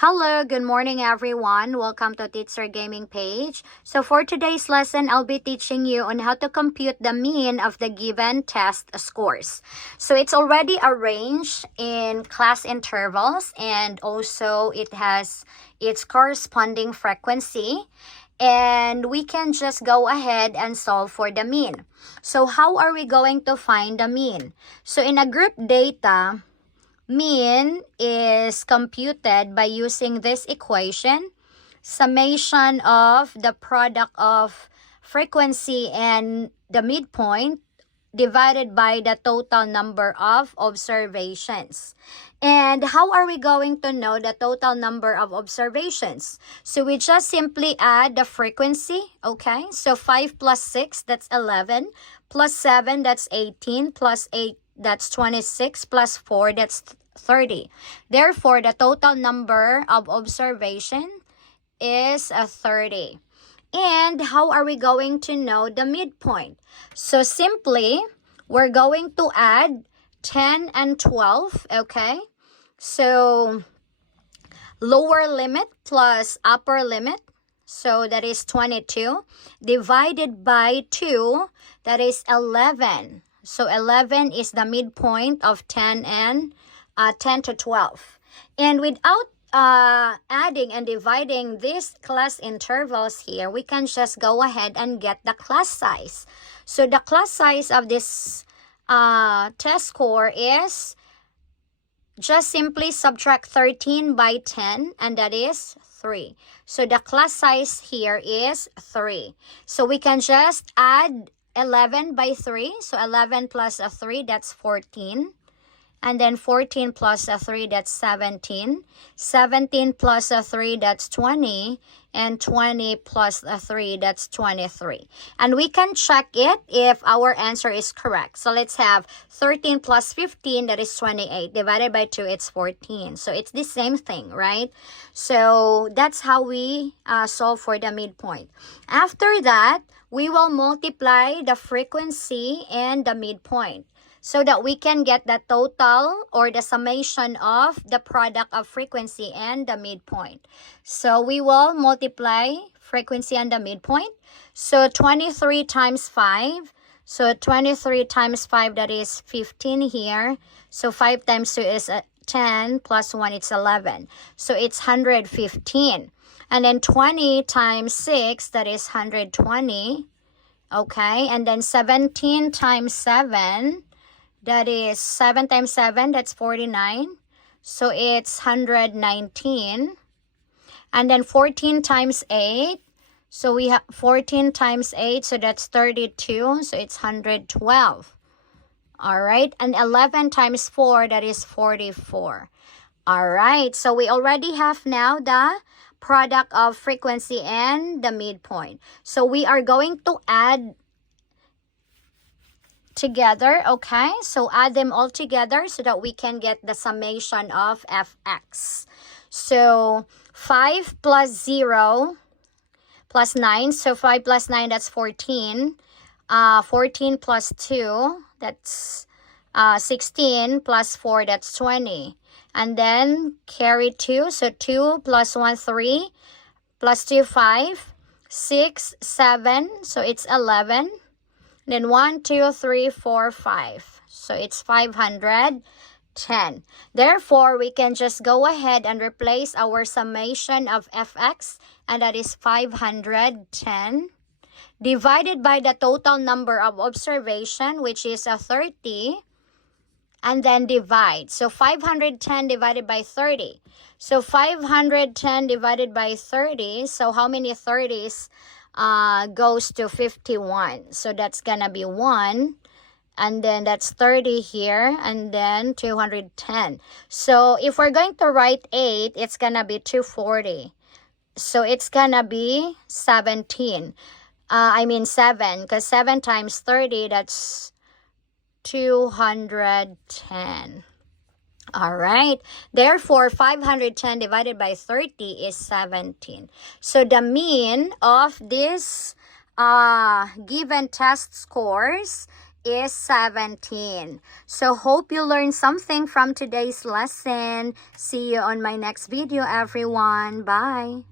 Hello, good morning everyone. Welcome to Teacher Gaming page. So for today's lesson, I'll be teaching you on how to compute the mean of the given test scores. So it's already arranged in class intervals and also it has its corresponding frequency. And we can just go ahead and solve for the mean. So how are we going to find the mean? So in a group data, mean is computed by using this equation, summation of the product of frequency and the midpoint divided by the total number of observations. And how are we going to know the total number of observations? So we just simply add the frequency, okay? So 5 plus 6, that's 11, plus 7, that's 18, plus 8, that's 26, plus 4, that's 30. Therefore, the total number of observation is 30. And how are we going to know the midpoint? So simply, we're going to add 10 and 12, okay? So lower limit plus upper limit, so that is 22, divided by 2, that is 11. So 11 is the midpoint of 10 to 12. And without adding and dividing these class intervals here, we can just go ahead and get the class size. So the class size of this test score is just simply subtract 13 by 10, and that is 3. So the class size here is 3. So we can just add 11 by 3. So 11 plus 3, that's 14. And then 14 plus 3, that's 17. 17 plus 3, that's 20. And 20 plus 3, that's 23. And we can check it if our answer is correct. So let's have 13 plus 15, that is 28. Divided by 2, it's 14. So it's the same thing, right? So that's how we solve for the midpoint. After that, we will multiply the frequency and the midpoint, so that we can get the total or the summation of the product of frequency and the midpoint. So we will multiply frequency and the midpoint. So 23 times 5. So 23 times 5, that is 15 here. So 5 times 2 is 10, plus 1 it's 11. So it's 115. And then 20 times 6, that is 120. Okay, and then 17 times 7, that is 7 times 7, that's 49. So it's 119. And then 14 times 8. So we have 14 times 8, so that's 32. So it's 112. All right. And 11 times 4, that is 44. All right. So we already have now the product of frequency and the midpoint. So we are going to add together, okay? So add them all together so that we can get the summation of fx. So 5 plus 0 plus 9. So 5 plus 9, that's 14. 14 plus 2, that's 16, plus 4, that's 20. And then carry 2. So 2 plus 1, 3. Plus 2, 5. 6, 7. So it's 11. Then 1, 2, 3, 4, 5. So it's 510. Therefore, we can just go ahead and replace our summation of fx, and that is 510, divided by the total number of observation, which is 30, and then divide. So 510 divided by 30. So 510 divided by 30, so how many 30s goes to 51? So that's gonna be 1, and then that's 30 here, and then 210. So if we're going to write 8, it's gonna be 240. So it's gonna be 17. 7, because 7 times 30, that's 210. All right. Therefore, 510 divided by 30 is 17. So the mean of this given test scores is 17. So hope you learned something from today's lesson. See you on my next video, everyone. Bye.